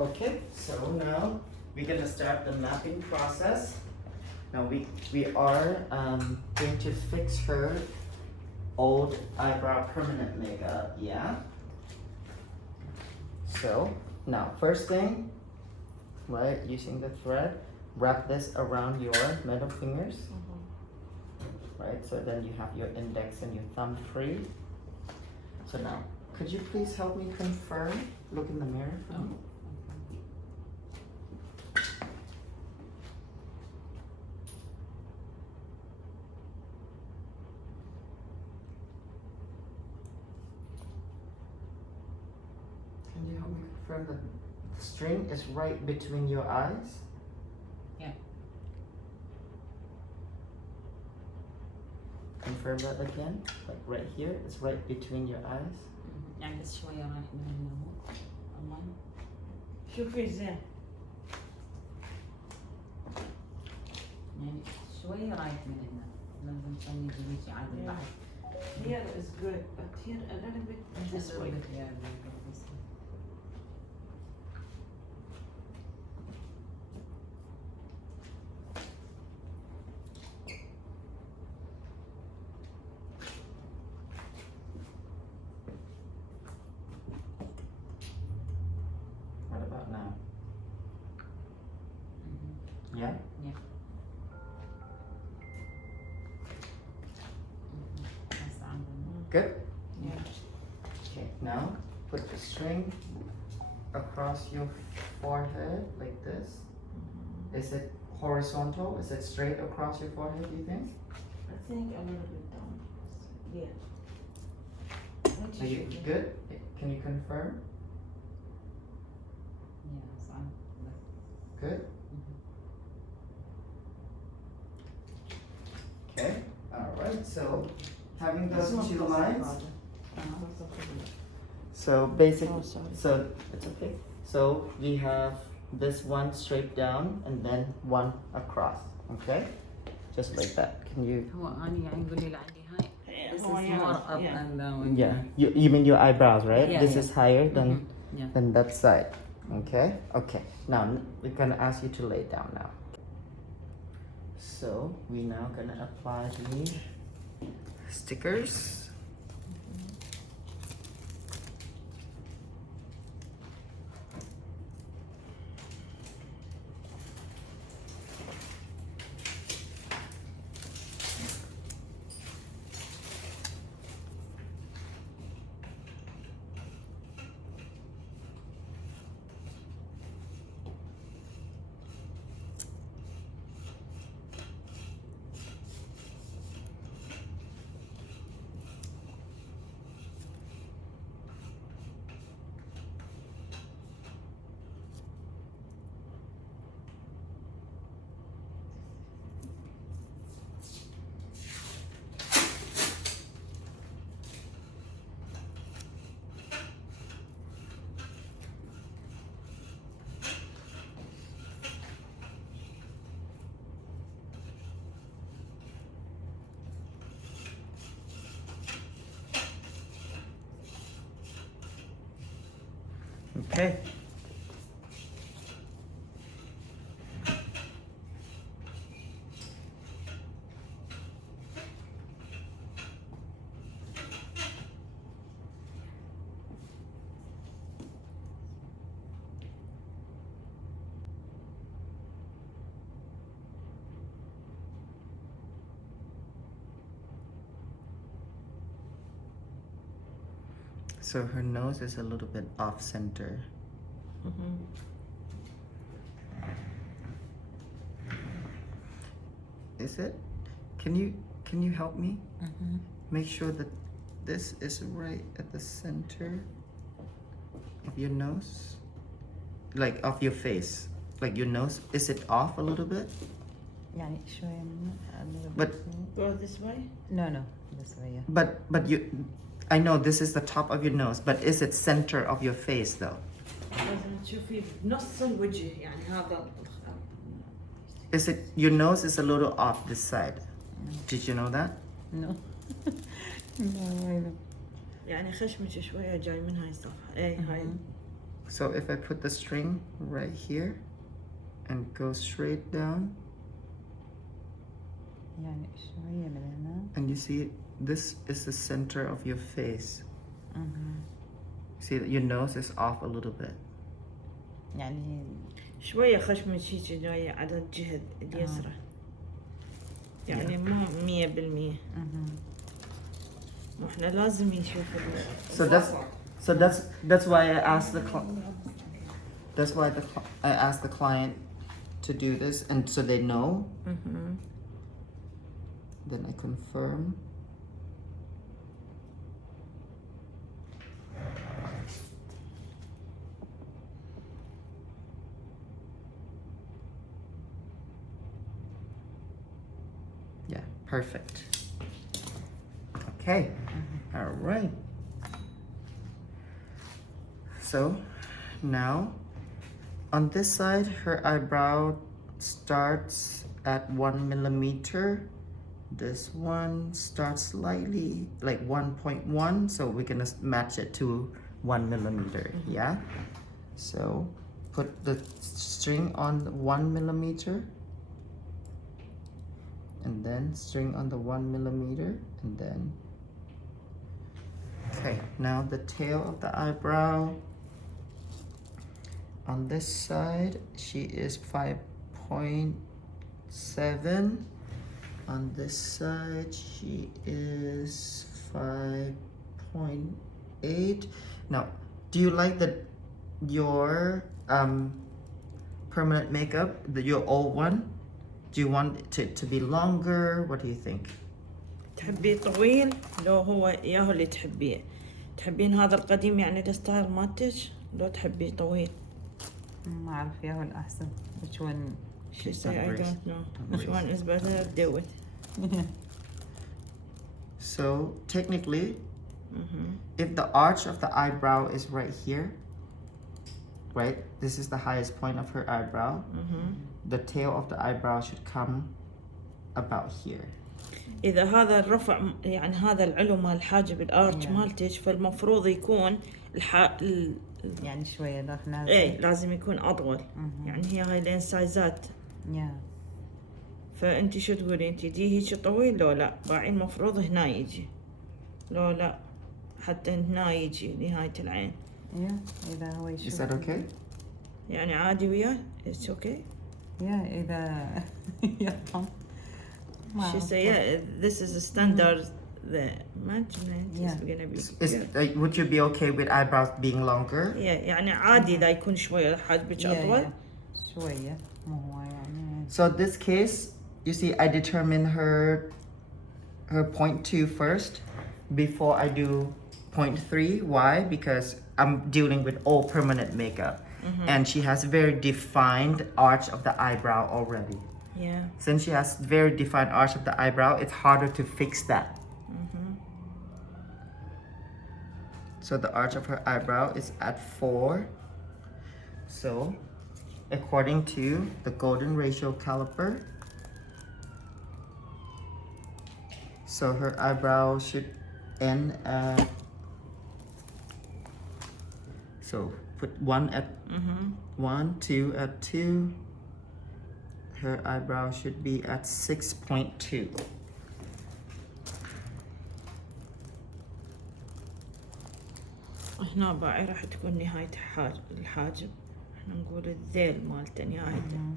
Okay, so now we're gonna start the mapping process. Now we are going to fix her old eyebrow permanent makeup, yeah? So now first thing, right, using the thread, wrap this around your middle fingers, right? So then you have your index and your thumb free. So now, could you please help me confirm? Look in the mirror for me. Can you help me confirm that the string is right between your eyes? Yeah. Confirm that again. Like right here, it's right between your eyes. يعني بس شوية رايح من هنا الله. شوفي زين. يعني شوية رايح من هنا. لازم تسوي جيجي عادي بعد. Here is good, but here a little bit this way. What about now? Yeah? Yeah. That's Good? Yeah. Okay, now put the string across your forehead like this. Is it horizontal? Is it straight across your forehead, do you think? I think a little bit down. Yeah. What Are you should good? Can you confirm? Yeah, so I'm Good? Okay, alright, so having those two lines, so basically, Oh, sorry. so it's okay. So we have this one straight down and then one across, okay? Just like that. Can you? هو أنا يعني يقول لي عندي هاي. This is Oh, yeah, more up yeah. and down. Yeah. You mean your eyebrows, right? Yeah, This yeah. is higher than Yeah. than that side. Okay. Okay. Now we're gonna ask you to lay down now. So we now gonna apply the stickers. Okay. So her nose is a little bit off center. Is it? Can you help me? Make sure that this is right at the center of your nose, like of your face, like your nose. Is it off a little bit? يعني شوية من a little But- bit. Go this way. No, this way. Yeah. But you, I know this is the top of your nose, but is it center of your face though? لازم تشوفي بنص الوجه يعني هذا. Is it your nose is a little off this side? Did you know that? No. No, I don't. يعني خشمك شوية جاي من هاي الصفحة. اي هاي. So if I put the string right here and go straight down, يعني شوية من هنا. and you see this is the center of your face. See that your nose is off a little bit. يعني شوية خشمة شي جاية على الجهة اليسرى. يعني مو 100%. واحنا لازم نشوف So that's why I asked I asked the client to do this, and so they know. Then I confirm. Yeah, perfect. Okay. All right. So now on this side, her eyebrow starts at 1 millimeter. This one starts slightly like 1.1, so we're gonna match it to 1 millimeter. Yeah. So put the string on 1 millimeter, and then string on the 1 millimeter, and then okay. Now the tail of the eyebrow. On this side, she is 5.7. On this side, she is 5.8. Now, do you like your permanent makeup, your old one? Do you want it to be longer? What do you think? تحبيه طويل لو هو ياهو اللي تحبيه. تحبين هذا القديم يعني الستايل مالتك لو تحبيه طويل؟ ما أعرف ياهو الأحسن. Which one? She say I don't know. Which one is better? Do it. So technically, if the arch of the eyebrow is right here, right? This is the highest point of her eyebrow. The tail of the eyebrow should come about here. إذا هذا الرفع يعني هذا العلو مال الحاجب الأرش مالتك فالمفروض يكون يعني شوية داخل. إيه لازم يكون أطول. يعني هي هاي لين سايزات. فأنت شو تقولي أنت دي هيك طويل لو لا باعي المفروض هنا يجي لو لا حتى هنا يجي نهاية العين. إذا هو يشوف. Is that okay? يعني عادي وياه it's okay. إذا يفهم. She say yeah this is a standard the management is gonna be. Would you be okay with eyebrows being longer? يعني عادي إذا يكون شوية حاجبك أطول. شوية مو هو يعني. So this case, you see, I determine her 0.2 first before I do 0.3. Why? Because I'm dealing with all permanent makeup, and she has very defined arch of the eyebrow already. Yeah. Since she has very defined arch of the eyebrow, it's harder to fix that. So the arch of her eyebrow is at 4. So according to the golden ratio caliper, so her eyebrow should end at, so put 1 at 1, 2 at 2. Her eyebrow should be at 6.2. هنا باعي راح تكون نهاية الحاجب. احنا نقول الذيل مالته نهايته.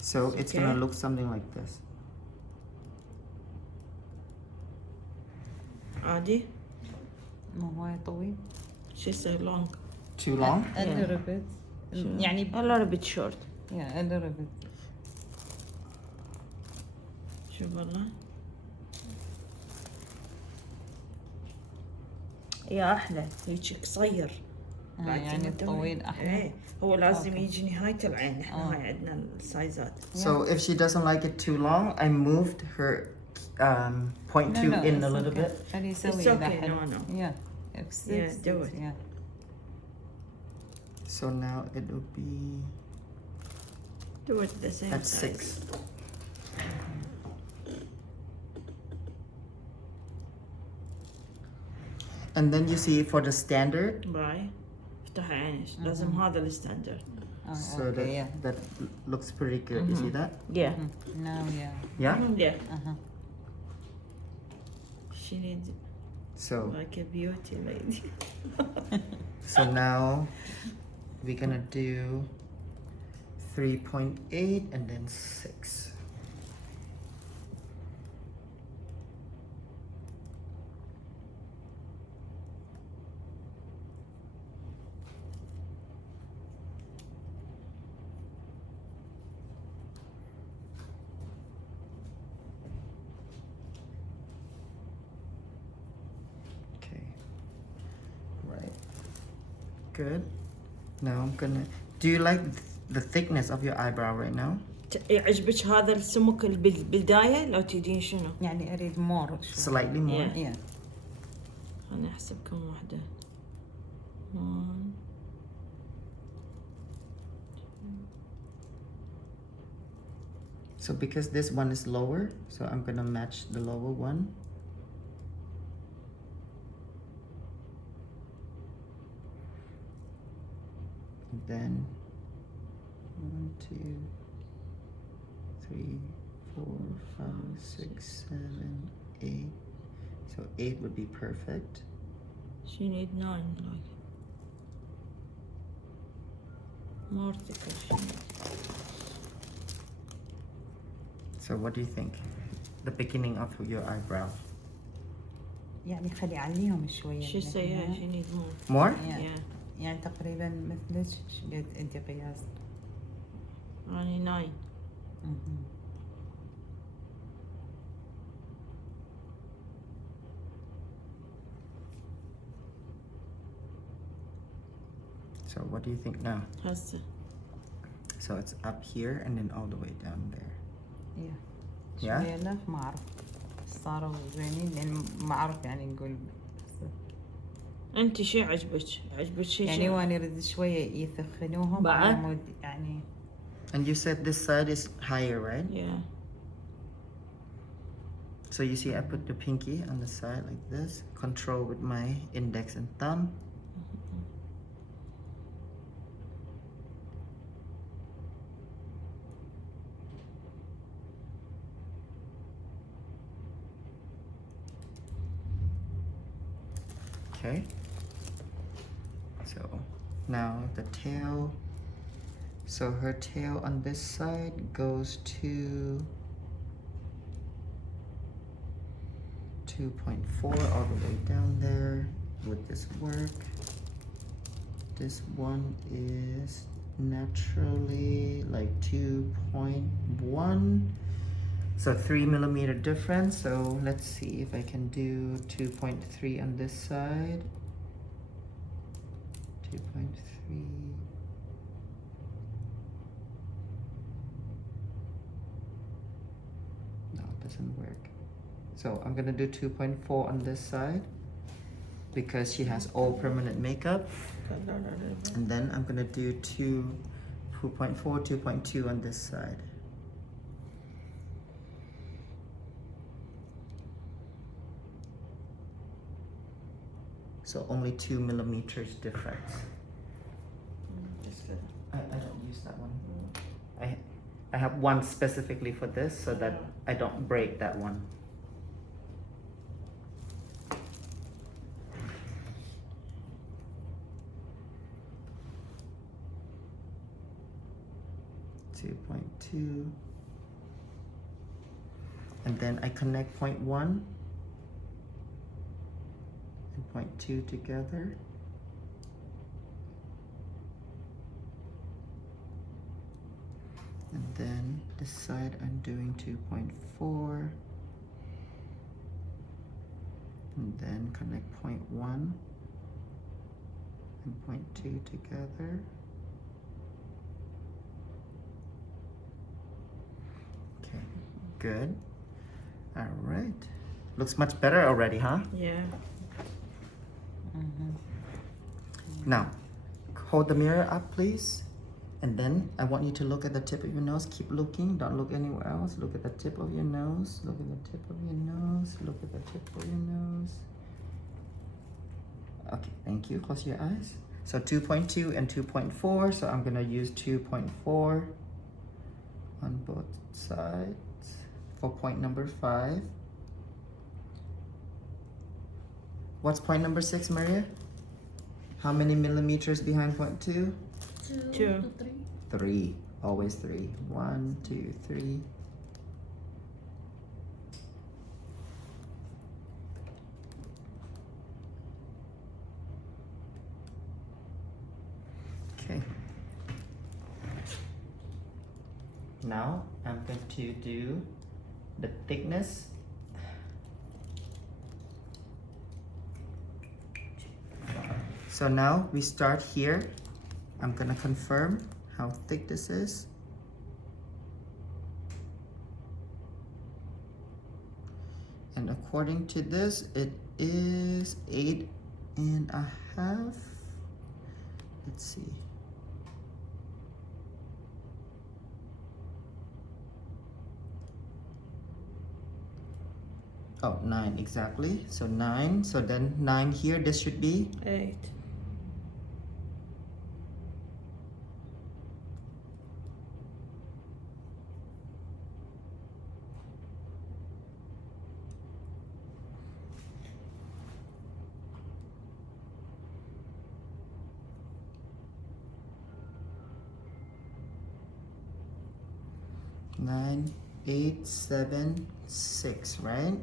So it's gonna look something like this. عادي. مو هواي طويل. She say long. Too long? A little bit. يعني a little bit short. a little bit. شوف والله. يا أحلى هيك قصير. يعني الطويل أحلى. إيه هو لازم يجي نهاية العين. إحنا هاي عندنا السايزات. So if she doesn't like it too long, I moved her 0.2 in a little bit. خليه يسوي It's okay. No. Yeah. Do it. Yeah. So now it will be Do it the same at size. 6. And then you see for the standard, Bye. افتحي عينك لازم هذا الستاندرد. So okay, yeah. that looks pretty good. You see that? Yeah. Now, yeah. Yeah? Yeah. Uh-huh. She needs So like a beauty lady. so now we're gonna do 3.8 and then 6. Okay. Right. Good. Now I'm gonna. Do you like the thickness of your eyebrow right now? يعجبك هذا السمك بالبداية لو تدين شنو؟ يعني أريد more. Slightly more. Yeah. Yeah. أنا أحسب كم واحدة. 1. So because this one is lower, so I'm gonna match the lower one. And then 1, 2, 3, 4, 5, 6, 7, 8. So 8 would be perfect. She need 9 like. More thicker she needs. So what do you think? The beginning of your eyebrow. يعني خلي عليهم شوية. She say yeah, she need more. More? Yeah. Yeah. يعني تقريبا مثلك شقد أنت قياس. يعني 9. Mhm. So what do you think now? هسه. So it's up here and then all the way down there. Yeah. Yeah? شوية لا ما أعرف صاروا زينين لأن ما أعرف يعني نقول أنت شو عجبك؟ عجبك شيء يعني وأنا أريد شوية يثخنوهم بعد؟ على مود يعني. And you said this side is higher, right? Yeah. So you see I put the pinky on the side like this, control with my index and thumb. Okay. So now the tail. So her tail on this side goes to 2.4 all the way down there. Would this work? This one is naturally like 2.1. So 3 millimeter difference. So let's see if I can do 2.3 on this side. 2.3. No, it doesn't work. So I'm gonna do 2.4 on this side because she has all permanent makeup. And then I'm gonna do 2.4, 2.2 on this side. So only 2 millimeters difference. I don't use that one. I have one specifically for this so that I don't break that one. .2, and then I connect 0.1 and 0.2 together. And then this side I'm doing 2.4 and then connect 0.1 and 0.2 together. Okay, good. All right. Looks much better already, huh? Yeah. Now, hold the mirror up, please. And then I want you to look at the tip of your nose. Keep looking. Don't look anywhere else. Look at the tip of your nose. Look at the tip of your nose. Look at the tip of your nose. Okay, thank you. Close your eyes. So 2.2 and 2.4. So I'm gonna use 2.4 on both sides for point number 5. What's point number 6, Maria? How many millimeters behind point 2? 2 to 3. 3. Always 3. 1, 2, 3. Okay. Now I'm going to do the thickness. So now we start here. I'm gonna confirm how thick this is. And according to this, it is 8.5. Let's see. Oh, 9 exactly. So 9. So then 9 here. This should be 8. nine, 8, 7, 6, right?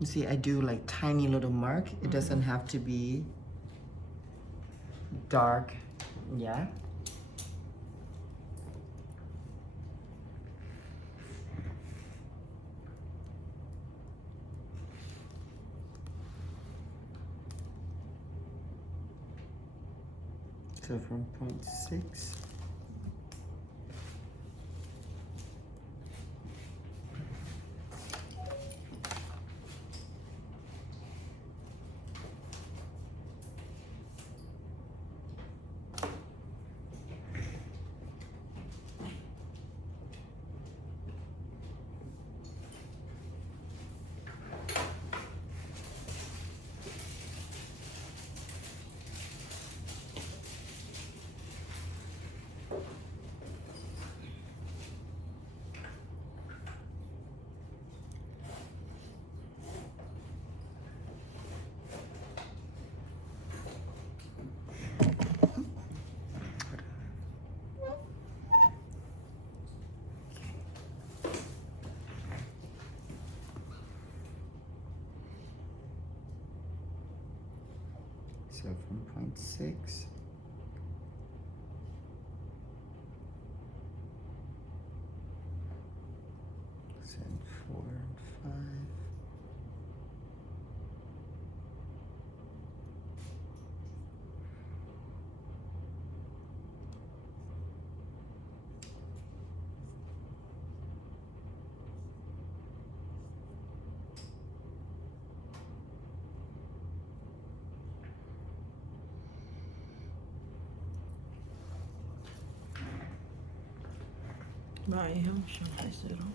You see, I do like tiny little mark. It doesn't have to be dark. Yeah. So from point 6. So from point 6. Send 4 and 5. باعيهم شو حيصيروا.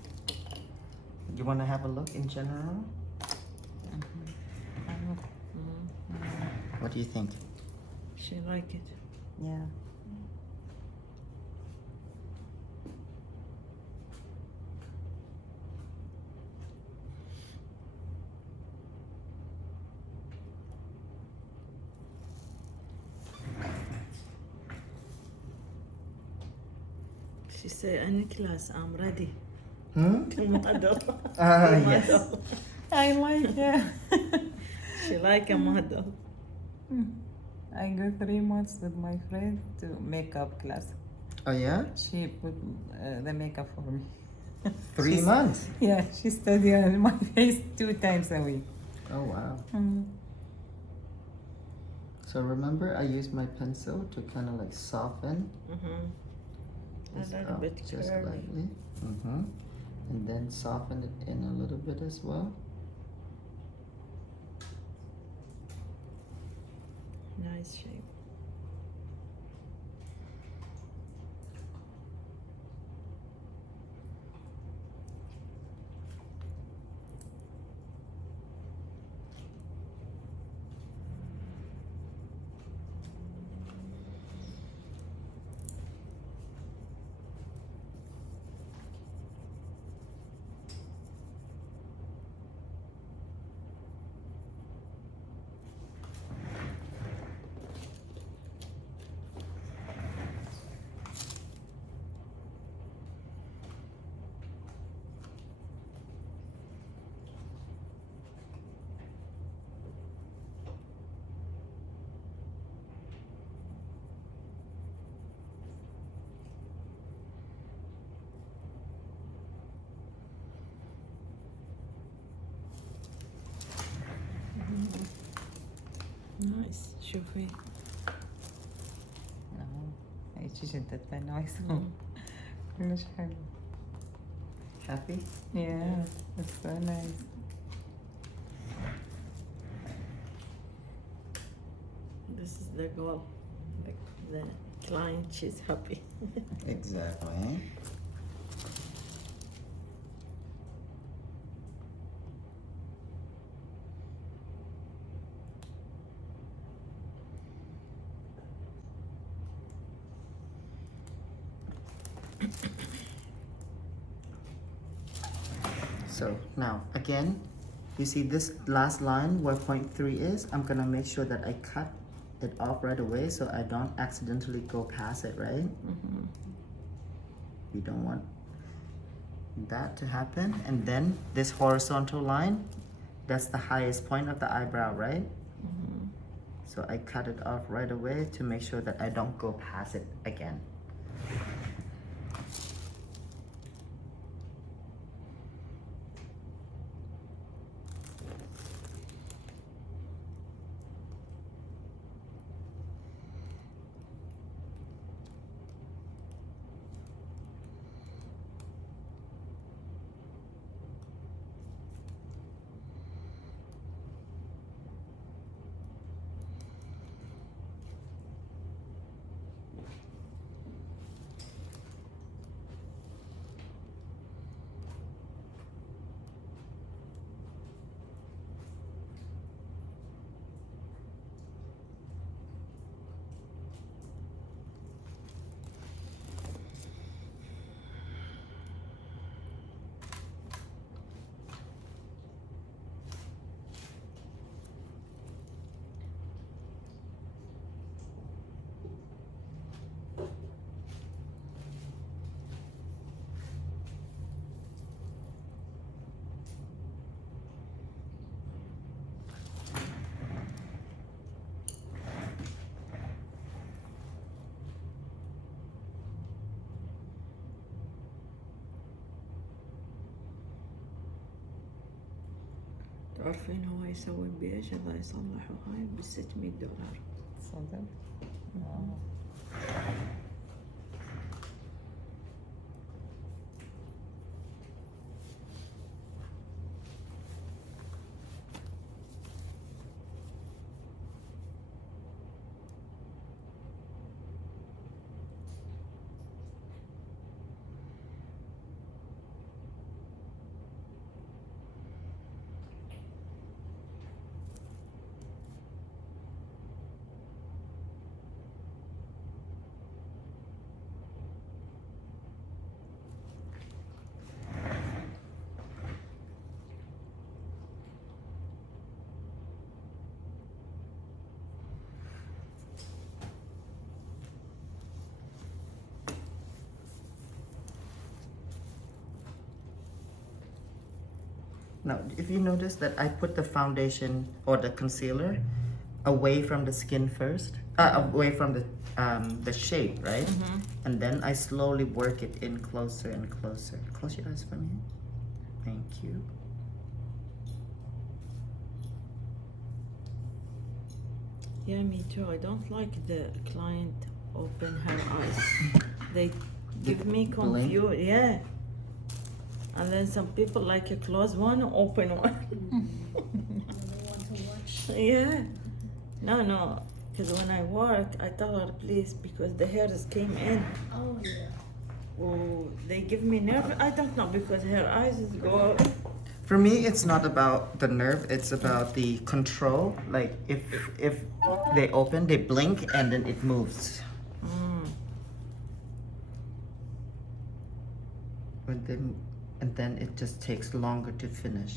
You want to have a look in general? What do you think? She like it. Yeah. She say, any class, I'm ready. Yes. I like it. She like a model. I go 3 months with my friend to makeup class. Oh yeah? She put the makeup for me. 3 She's- months? Yeah, she studied on my face 2 times a week. Oh wow. So remember I used my pencil to kind of like soften A this little up bit just curly. lightly. And then soften it in a little bit as well. Nice shape. نايس شوفي. هيك جدا نايس. كلش حلو. Happy? Yeah, it's so nice. This is the goal. The client, she's happy. Exactly. So now again, you see this last line where point 3 is, I'm gonna make sure that I cut it off right away so I don't accidentally go past it, right? We don't want that to happen. And then this horizontal line, that's the highest point of the eyebrow, right? So I cut it off right away to make sure that I don't go past it again. تعرفين هو يسوي بإيش؟ إذا يصلحوا هاي $600. صدق؟ Now, if you notice that I put the foundation or the concealer away from the skin first, away from the shape, right? And then I slowly work it in closer and closer. Close your eyes for me. Thank you. Yeah, me too. I don't like the client open her eyes. They give me Blink? confused. Yeah. And then some people like a close one, open one. Another one to watch. Yeah. No, Because when I work, I tell her, please, because the hairs came in. Oh yeah. Oh, they give me nerve. I don't know, because her eyes go. For me, it's not about the nerve, it's about the control. Like if they open, they blink and then it moves. And then it just takes longer to finish.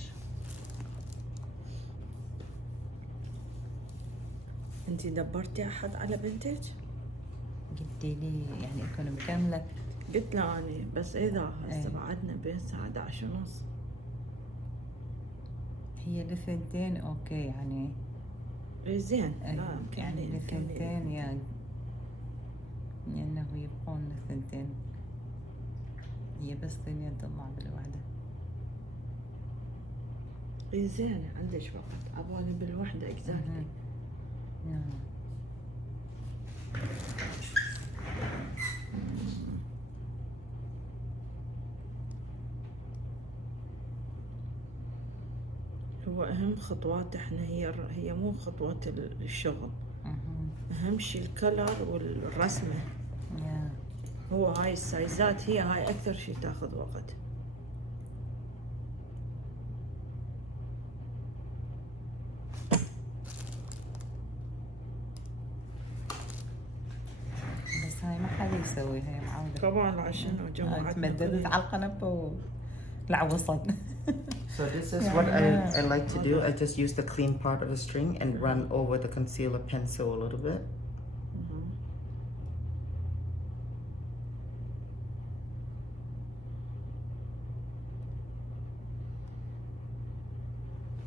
انتي دبرتي احد على بنتك؟ قلتي لي يعني يكون مكملة. قلت له اني بس اذا هسه إيه. بعدنا بين الساعة 11:30. هي للثنتين اوكي يعني. إيه زين. يعني لا يعني كملي للثنتين يعني انه يبقون للثنتين. هي بس ثنين تطلع بالوحدة. إيه زين عندك وقت ابغاني بالوحدة اكزاكتلي. نعم. هو اهم خطوات احنا هي مو خطوات الشغل. اهم شي الكلر والرسمة. يا هو هاي السايزات هي هاي اكثر شي تاخذ وقت. بس هاي ما حد يسويها يا معودة. طبعا عشان جماعتنا تمددت على القنبة ولعوصت. So this is what I like to do. I just use the clean part of the string and run over the concealer pencil a little bit.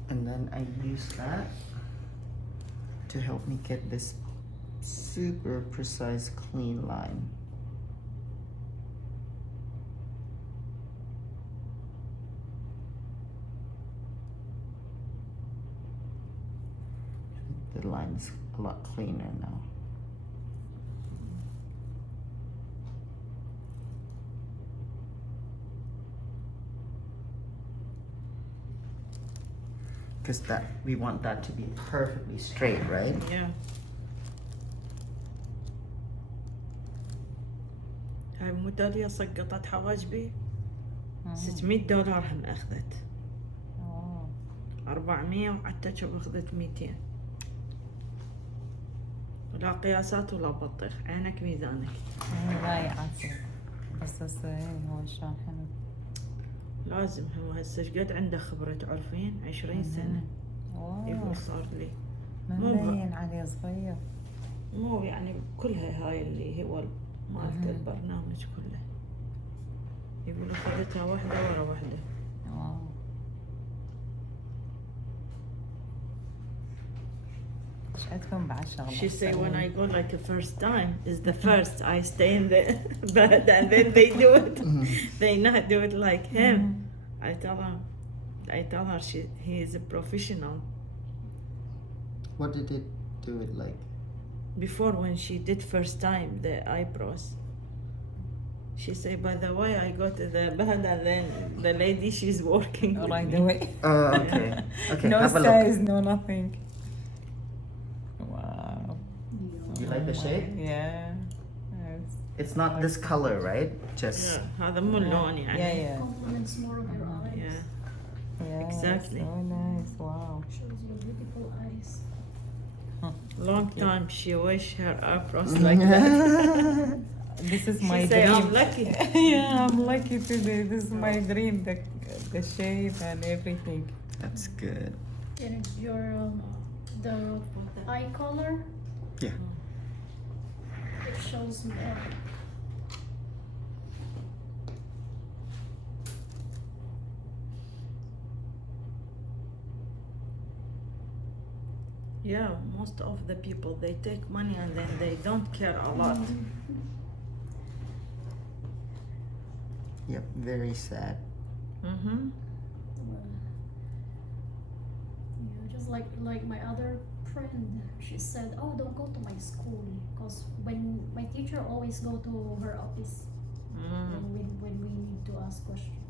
And then I use that to help me get this super precise clean line. The line's a lot cleaner now. Because we want that to be perfectly straight, right? Yeah. هاي موديلية سقطت حواجبي $600 هم أخذت. 400 وعتشة أخذت 200. لا قياسات ولا بطيخ، عينك ميزانك. رايعة بس هو شلون حلو. لازم هو هسه قد عنده خبرة تعرفين 20 سنة. يقول صار لي. ما مبين عليه صغير. مو يعني كلها هاي اللي هو مالت البرنامج كله. يقول أخذتها واحدة ورا واحدة. واو. ايش عندكم بعد شغلة؟ She say when I go like a first time is the first I stay in the bed and then they do it. They not do it like him. I tell her he is a professional. What did it do it like? Before when she did first time the eyebrows. She say, by the way, I go to the bed and then the lady she's working with Right me. away. Okay. Okay, No have a look. size, no nothing. Wow. You like the shade? Yeah. Yes. It's not this color, right? Just Yeah, هذا مو اللون يعني. Yeah, yeah. Compliments more of your eyes. Yeah. Yeah, Exactly. So nice. Wow. Shows your beautiful eyes. Long time she wish her eyebrows like that. This is She my say, dream. I'm lucky. Yeah, I'm lucky today. This is my dream. The shape and everything. that's good. And your the eye color. Yeah. It shows more. Yeah, most of the people they take money and then they don't care a lot. Yep, very sad. Mm-hmm. Yeah, just like my other friend, she said, "Oh, don't go to my school, because when my teacher always go to her office when we need to ask questions,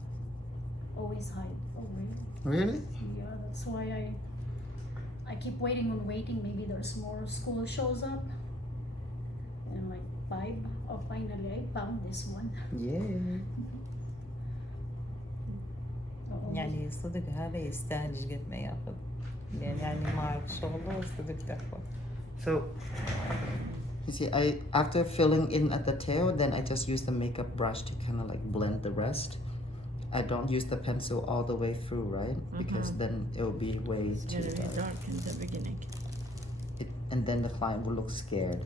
always hide." Oh really? Really? Yeah, that's why I keep waiting on waiting. Maybe there's more school shows up. And like 5. Oh, finally I found this one. Yay. Oh, يعني صدق هذا يستاهل ايش قد ما ياخذ يعني ما اعرف شغله صدق تحفه. So, you see, after filling in at the tail, then I just use the makeup brush to kind of like blend the rest. I don't use the pencil all the way through, right? Because then it will be way It's too gonna be dark. dark in the beginning. And then the client will look scared.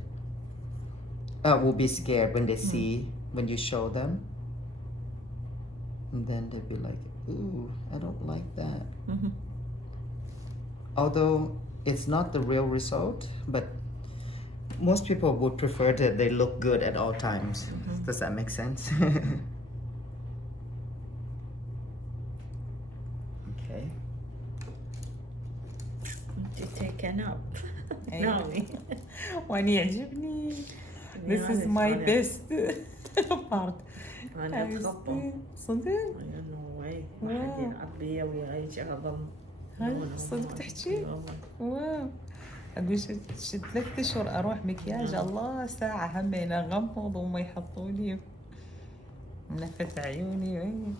Will be scared when they see, when you show them. And then they'll be like, ooh, I don't like that. Mhm. Although it's not the real result, but most people would prefer that they look good at all times. Does that make sense? Okay. To take a nap. أيوة. No. وانا يعجبني. This is my best part. أنا أتخبى. صدق؟ no way. ما حد يلعب بيا ويعيش أغضب. هاي صدق تحكي؟ واو. اقول شد 3 اشهر اروح مكياج الله ساعة همين اغمض وما يحطوا لي منفذ عيوني.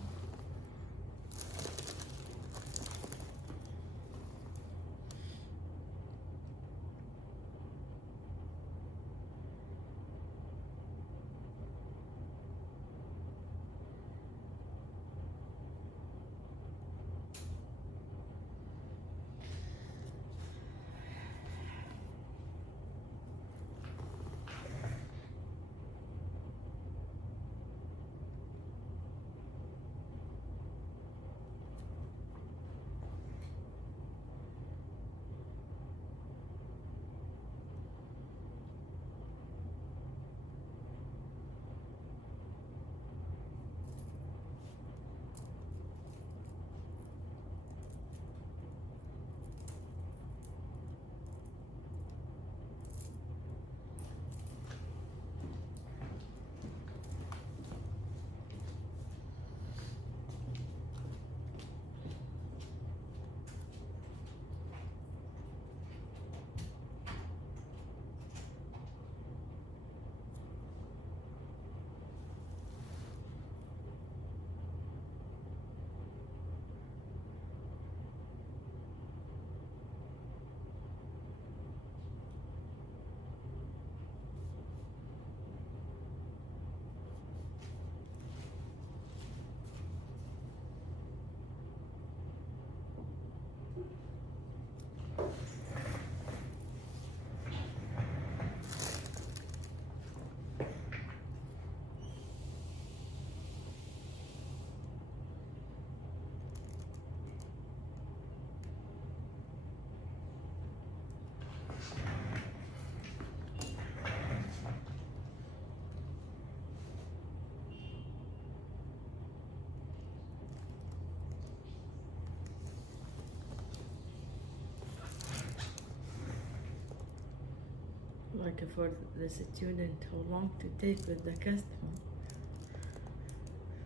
Like for the student, how long to take with the customer?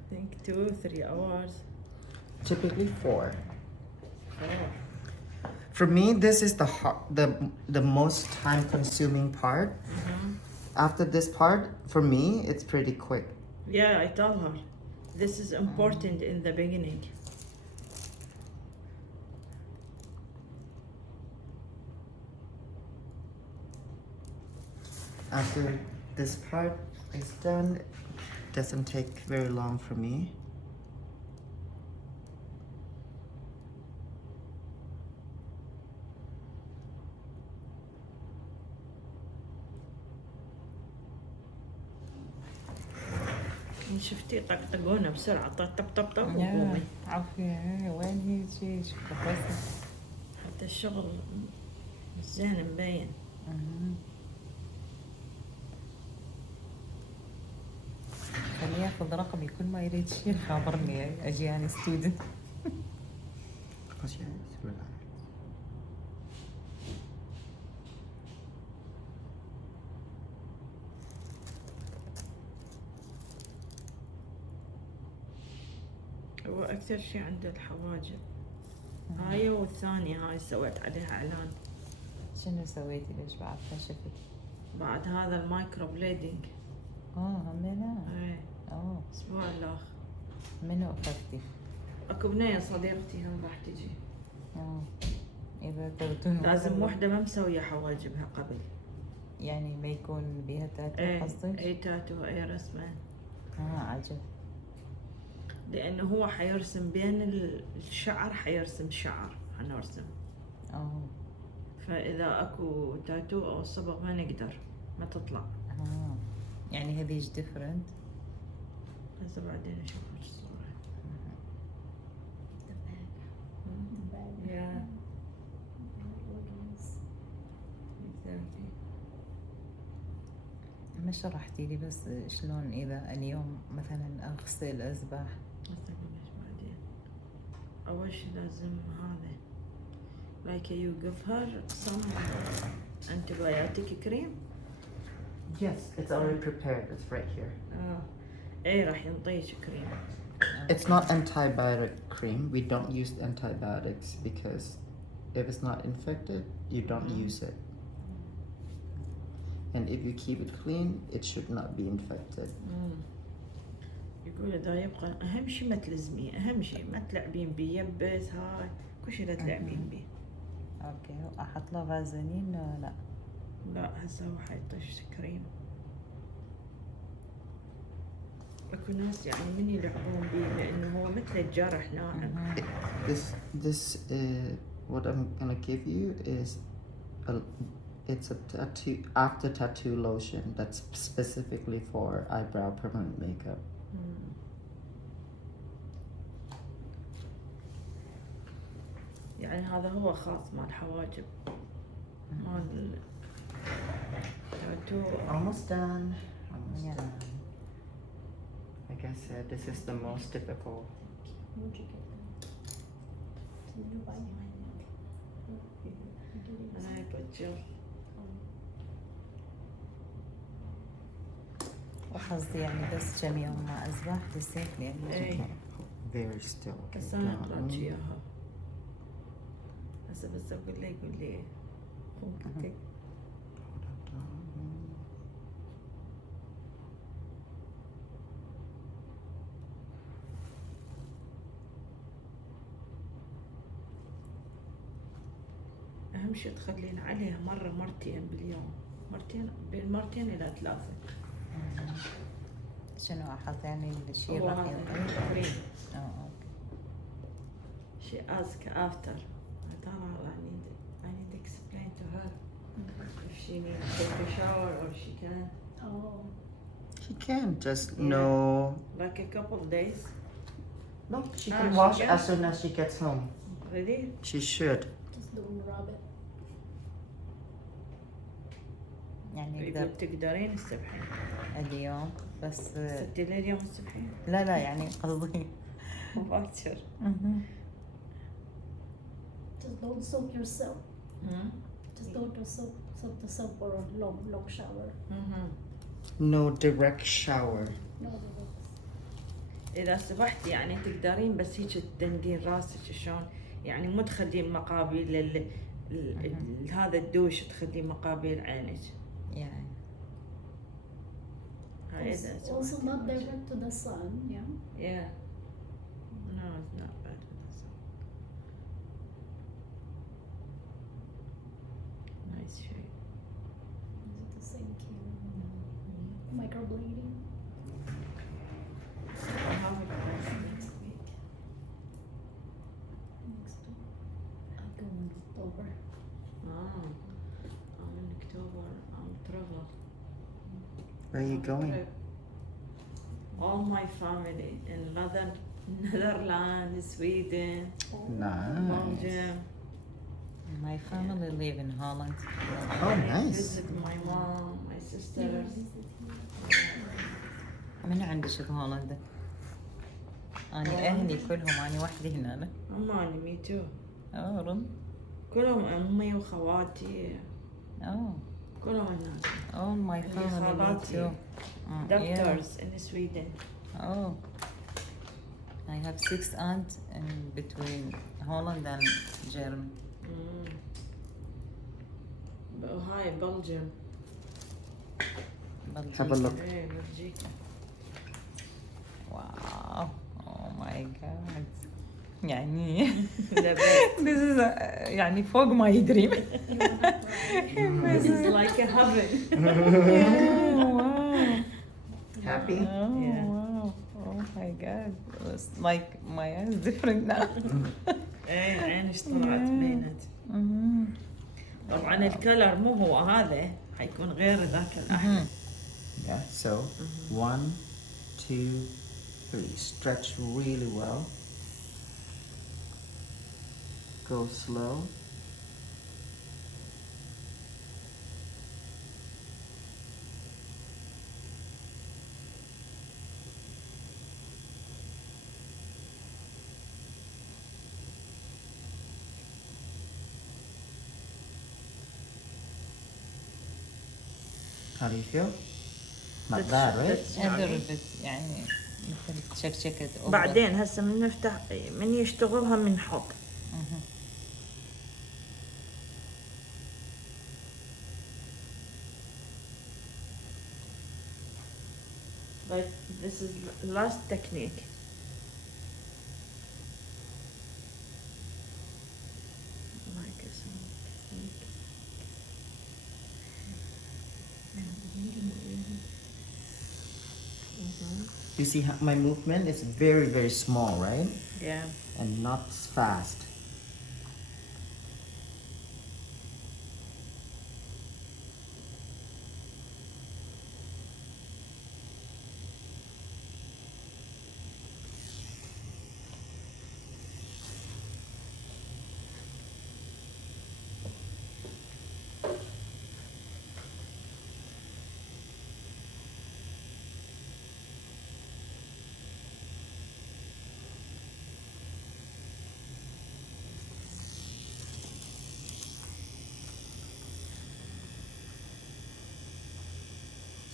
I think 2 or 3 hours. Typically 4. Oh. For me, this is the most time-consuming part. After this part, for me, it's pretty quick. Yeah, I told her. This is important in the beginning. After this part is done, it doesn't take very long for me. شفتي طقطقونا بسرعة طب طب طب وقومي. عافية وين هي شي شوفوا بس. حتى الشغل زين مبين. خليه ياخذ رقمي كل ما يريد شيء خابرني اجي انا ستودنت. Close your eyes, relax. هو أكثر شي عند الحواجب. هاي والثانية هاي سويت عليها إعلان. شنو سويتي ليش بعد كشفت؟ بعد هذا المايكرو بليدنج. همينة. ايه الاسبوع الاخر. منو اخذتي؟ اكو بنية صديقتي هم راح تجي. اذا تبتون لازم وحدة ما مسوية حواجبها قبل. يعني ما يكون بيها تاتو ايه قصدك؟ اي تاتو اي رسمة. عجب. لانه هو حيرسم بين الشعر، حيرسم شعر حنرسم. فاذا اكو تاتو او صبغ ما نقدر، ما تطلع. يعني هذيش ديفرنت. هسه بعدين اشوف الصورة. The bag. Yeah. Organize. Exactly. ما شرحتي لي بس شلون اذا اليوم مثلا اغسل اذبح. هسه بلش بعدين. اول شي لازم هذا like you give her some antibiotic cream. Yes, it's already prepared. It's right here. ايه راح ينطيك كريم. It's not antibiotic cream. We don't use antibiotics because if it's not infected, you don't use it. And if you keep it clean, it should not be infected. يقول اذا يبقى اهم شي ما تلزميه، اهم شي ما تلعبين بيه، يبس هاي كل شي لا تلعبين بيه. اوكي احط له فازلين لا؟ لا هسه هو حيطش كريم. اكو ناس يعني من يلعبون بيه لانه هو مثل الجرح ناعم. This what I'm gonna give you is it's a tattoo after tattoo lotion that's specifically for eyebrow permanent makeup. يعني هذا هو خاص مال حواجب، مال تاتو. Almost done. Almost Yeah. done. Like I said, this is the most difficult. Where'd you get them? Did you buy mine? انا بتجر. وقصدي يعني بس كم يوم ما اذبح بالزيت يعني. ايه Very still. بس انا اقرأت اياها. هسه بس اقول له يقول لي ممكن اهم شي تخلين عليها مرة مرتين باليوم، مرتين الى 3. شنو احط يعني الشيء هو راح هذا ينطي؟ كريم اوكي. she ask after. I tell her I need to explain to her if she needs to take a shower or she can. Oh. She can just Yeah. know. Like a couple of days. No, she Ah, can she wash can? as soon as she gets home. Ready? She should. Just don't rub it. يعني يقول اقدر تقدرين السبحين. اليوم بس ستي ليل يوم السبحين. لا يعني قصدي مباشر. Just don't soak yourself. Just don't soak the self for a long shower. No direct shower. No, no. إذا سبحتي يعني تقدرين بس هيك تدندين راسك شلون، يعني مو تخلين مقابل هذا الدوش، تخلين مقابل عينك. يعني هاي إذا Also سبحتي not ماشي. direct to the sun, yeah. Yeah. No, it's not bad with the sun. Nice shape. Is it the same care? Microblading. I'll have a class next week. Next week. I'll go in October. Oh, I'm in October. I'm travel. Where are you going? All my family in Netherlands, Sweden, Nice. Belgium. my family live in Holland. Oh, I nice. visit my mom, my sisters. من عندك بهولندا؟ أنا أهلي كلهم أنا وحدي هنا. أماني me too. رم. كلهم أمي وخواتي Oh. كلهم هناك. Oh, my عندي family me خالاتي. too. Doctors in Sweden. Oh. I have 6 aunts in between Holland and Germany. هاي بلجيم. Have a look. ايه بلجيكا. واو. Oh my god. يعني The this is يعني فوق my dream. best. It's like a heaven. Yeah, wow. Happy? Oh, Yeah. wow. Oh my god. It's like my eyes different now. ايه عينش طلعت بينت. Mhm. طبعا الكلر مو هو هذا، حيكون غير ذاك الأحمر. Yeah, so 1, 2, 3. Stretch really well. Go slow. How do you feel? Not That's- bad, right? that's- A little bit يعني مثل شكشكة أوبرا. بعدين هسه من نفتح من يشتغلها من حط. Mhm. But this is last technique. Like a You see how my movement is very, very small, right? Yeah. And not fast.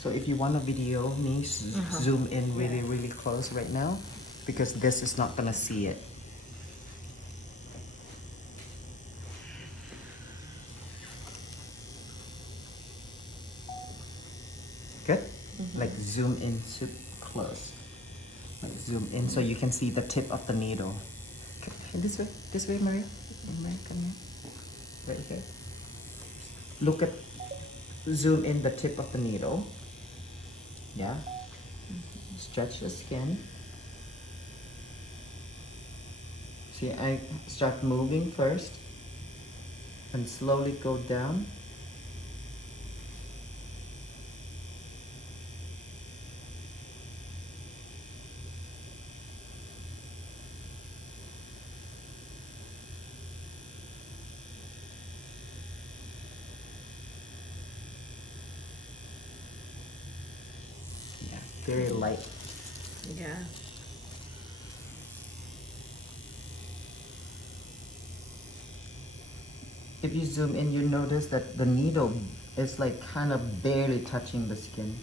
So if you want to video me, zoom in really, really close right now, because this is not gonna see it. Good? Like zoom in super close. Like zoom in so you can see the tip of the needle. Okay, this way, Mary. Mary, come here. Right here. Look at, zoom in the tip of the needle. Yeah. Stretch the skin. See, I start moving first and slowly go down. Yeah, very light. Yeah. If you zoom in, you notice that the needle is like kind of barely touching the skin.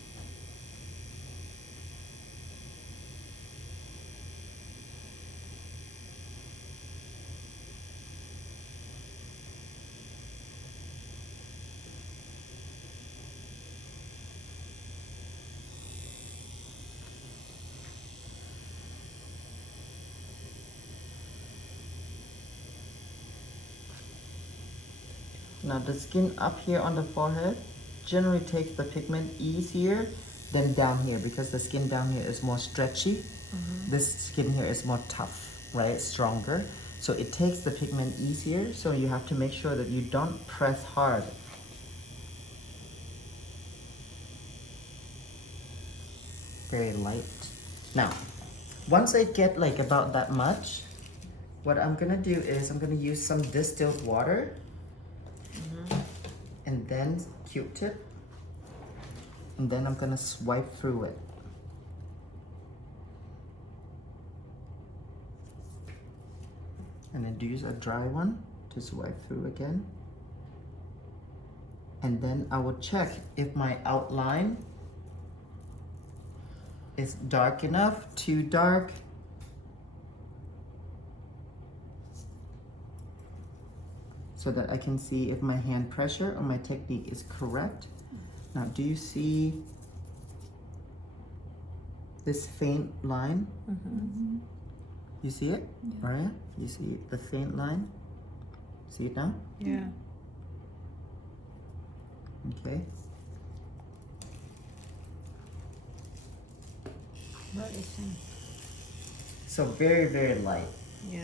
Now the skin up here on the forehead generally takes the pigment easier than down here because the skin down here is more stretchy. This skin here is more tough, right? Stronger. So it takes the pigment easier, so you have to make sure that you don't press hard. Very light. Now, once I get like about that much, what I'm gonna do is I'm gonna use some distilled water and then Q-tip, and then I'm gonna swipe through it. And then use a dry one to swipe through again. And then I will check if my outline is dark enough, too dark. so that I can see if my hand pressure or my technique is correct. Now, do you see this faint line? You see it? Maria? You see the faint line? See it now? Yeah. Okay. What is it? So very, very light. Yeah.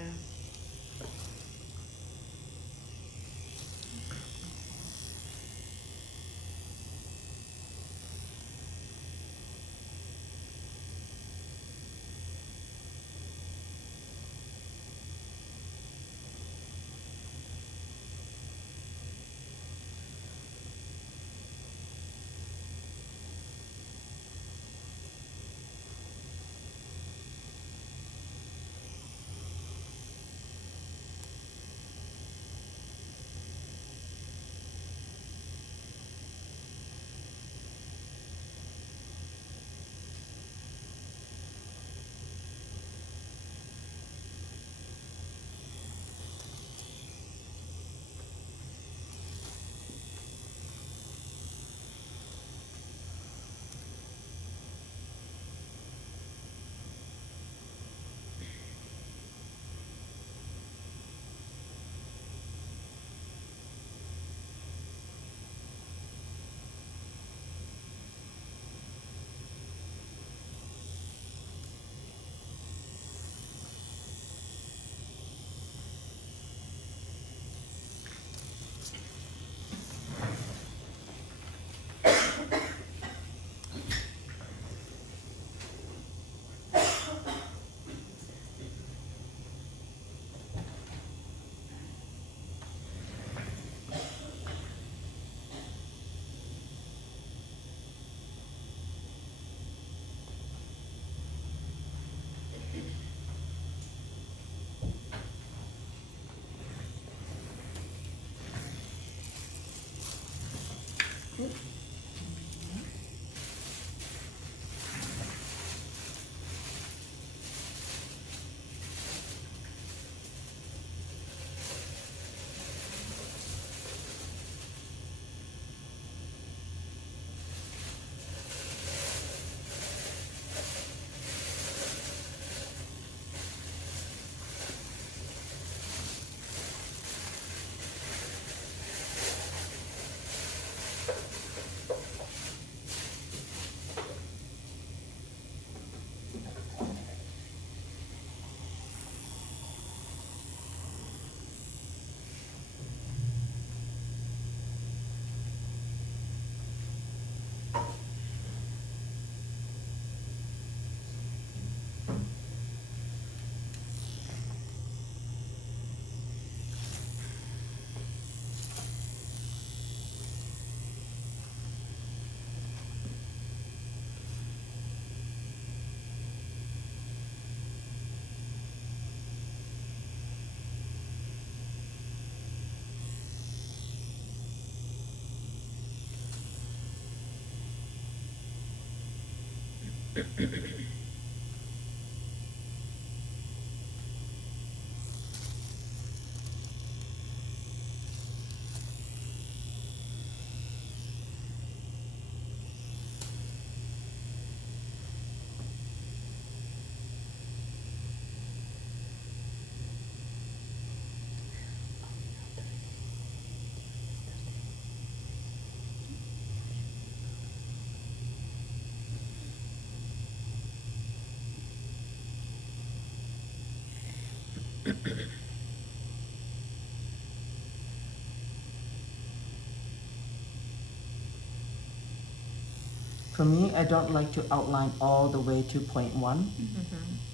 For me, I don't like to outline all the way to 0.1,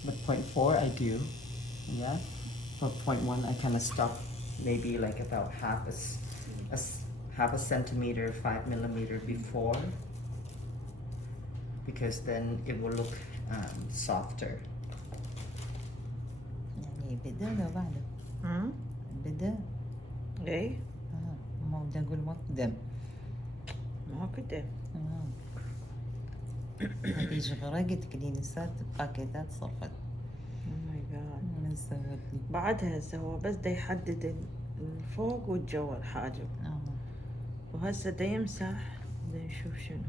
but 0.4 I do. Yeah. For 0.1, I kind of stop maybe like about half a centimeter, 5 millimeter before, because then it will look softer. يعني بدأ ولا بعده؟ بدأ. ايه ما بدي أقول ما قدم. ما كده. هذه غرقت كلينسات باكيتات صرفت. Oh my god. من سوت لي؟ بعدها هسه هو بس دا يحدد الفوق والجو الحاجب وهسه دا يمسح دا نشوف شنو.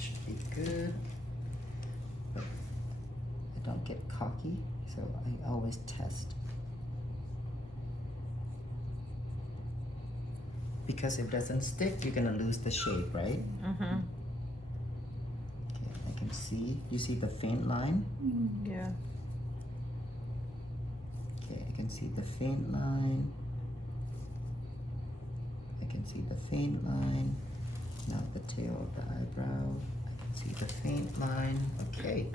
Should be good. But I don't get cocky, so I always test. Because if it doesn't stick, you're gonna lose the shape, right? Mm-hmm. Okay, I can see. You see the faint line? Yeah. Okay, I can see the faint line. I can see the faint line. Now the tail of the eyebrow. I can see the faint line. Okay.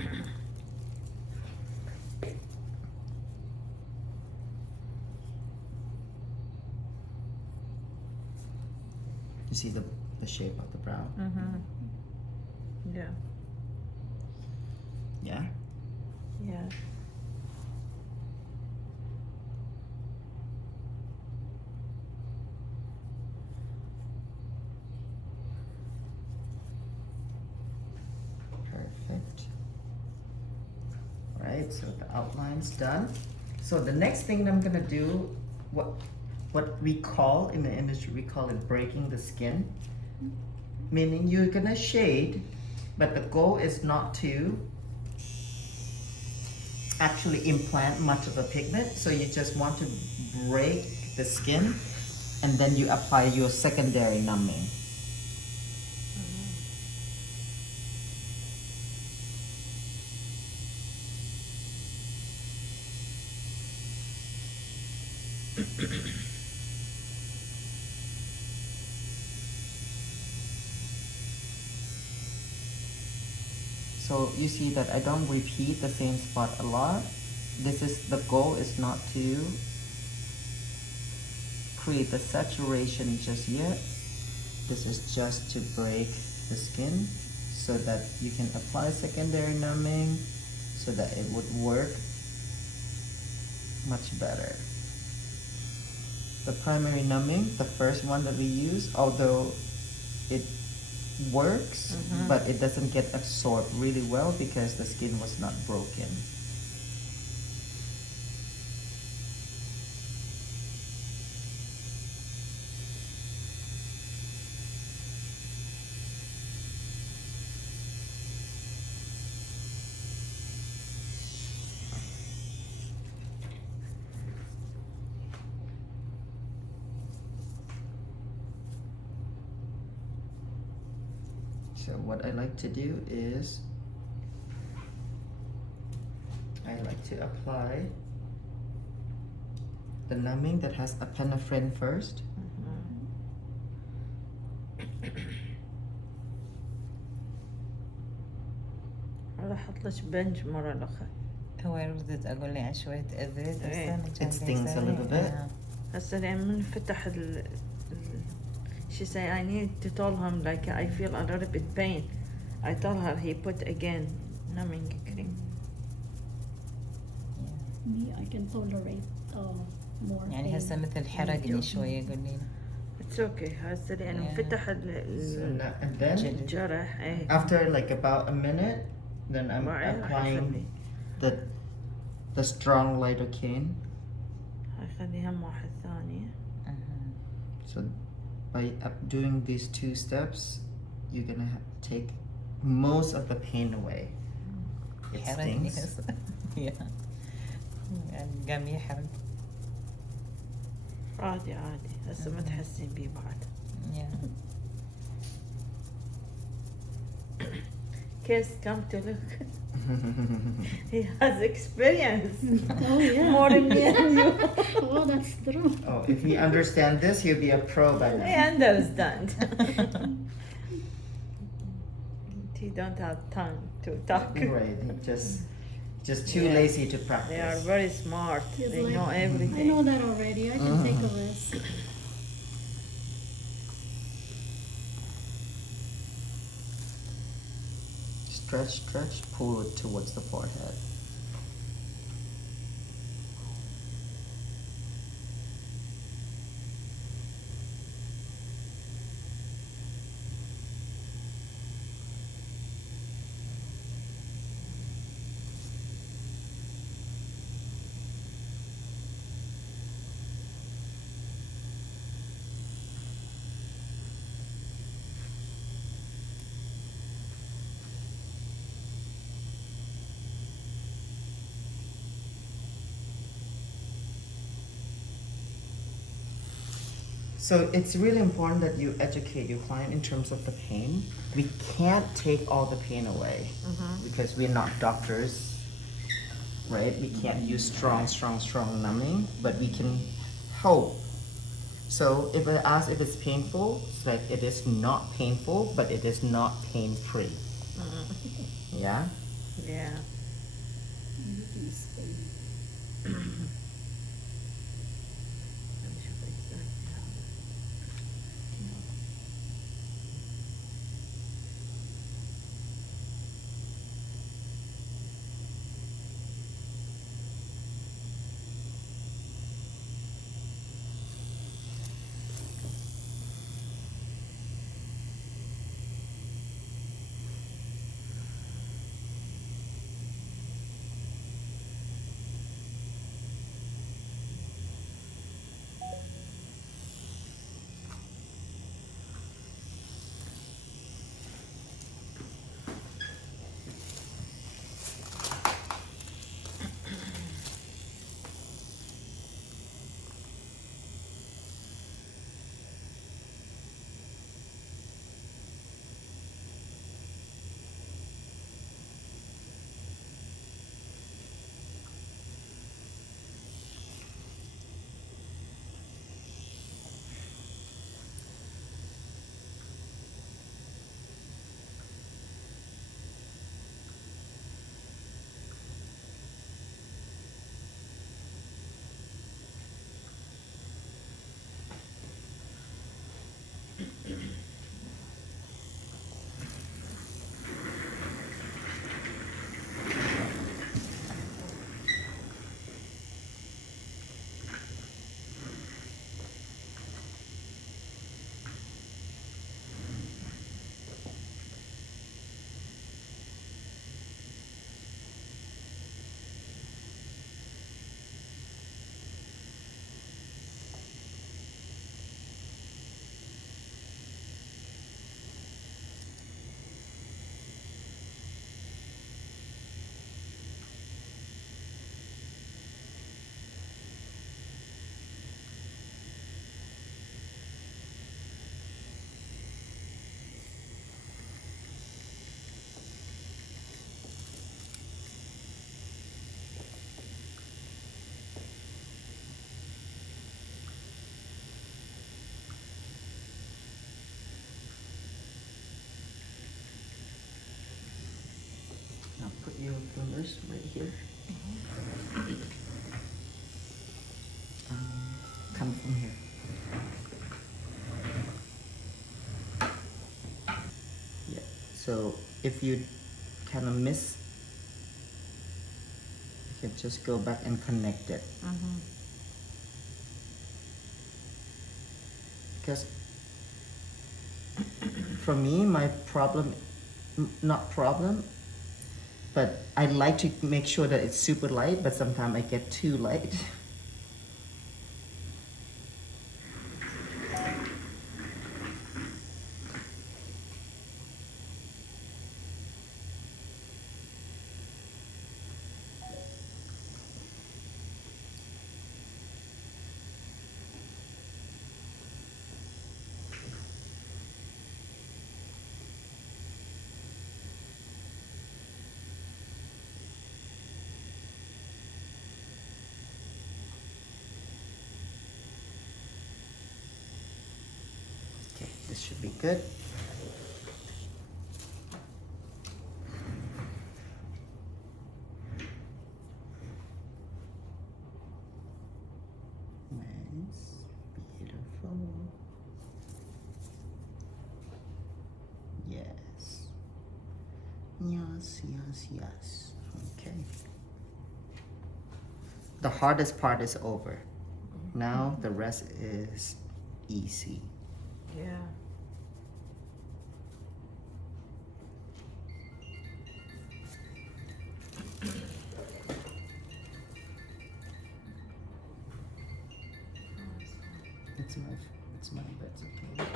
You see the shape of the brow? Mm-hmm. Yeah. Yeah? Yeah. Perfect. Alright, so the outline's done. So the next thing that I'm gonna do, what we call in the industry, we call it breaking the skin. Meaning you're gonna shade, but the goal is not to actually implant much of the pigment. So you just want to break the skin and then you apply your secondary numbing. So you see that I don't repeat the same spot a lot. The goal is not to create the saturation just yet. This is just to break the skin so that you can apply secondary numbing so that it would work much better. The primary numbing, the first one that we use, although it works, but it doesn't get absorbed really well because the skin was not broken. So what I like to do is I like to apply the numbing that has epinephrine first. راح احط لك بنج مرة الأخرى. هو ردت أقول لي على شوية إبرة بس أنا It stings a little bit. هسه لين من فتح she say I need to tell him like I feel a little bit pain. I tell her he put again numbing cream. Me, I can tolerate more. يعني هسه مثل حرقني شوية قول لي. It's okay. هسه لين انفتح And then الجرح. after like about a minute, then I'm applying the strong lidocaine. هخلي هم واحد ثاني. So by doing these two steps, you're gonna take most of the pain away. It حرقني stings. هسه. يعني قام يحرق. عادي هسه ما تحسين بيه بعد. Kiss come to look. He has experience. Oh yeah. More than me and you. Oh, that's true. Oh, if he understand this, he'll be a pro by I now. understand. He don't have time to talk. Right, he just too Yeah. lazy to They are practice. very smart. He's They like, know I everything. know that already. I can take a risk. Stretch, stretch, pull it towards the forehead. So it's really important that you educate your client in terms of the pain. We can't take all the pain away because we're not doctors, right? We can't use strong numbing, but we can help. So if I ask if it's painful, it's like it is not painful, but it is not pain-free. Yeah? Yeah. Everything is pain. Now put your fingers right here. Come from here. Yeah. So if you kind of miss, you can just go back and connect it. Because for me, my problem, not problem, but I like to make sure that it's super light, but sometimes I get too light. should be good. Nice, beautiful. Yes. Yes, yes, yes. Okay. The hardest part is over. Now the rest is easy. Yeah. It's my bed. It's okay.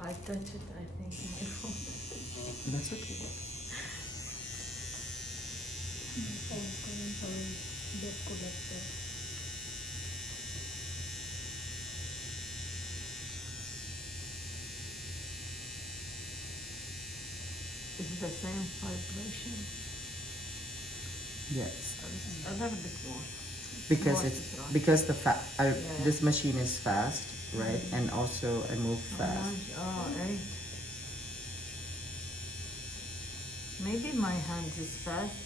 I touch it, I think, my phone. That's okay. Phone calling for debt collector. It's the same vibration. Yes. A little bit more. Because More it's is right. because Yeah. this machine is fast, right? And also I move fast. Oh, right. Maybe my hand is fast.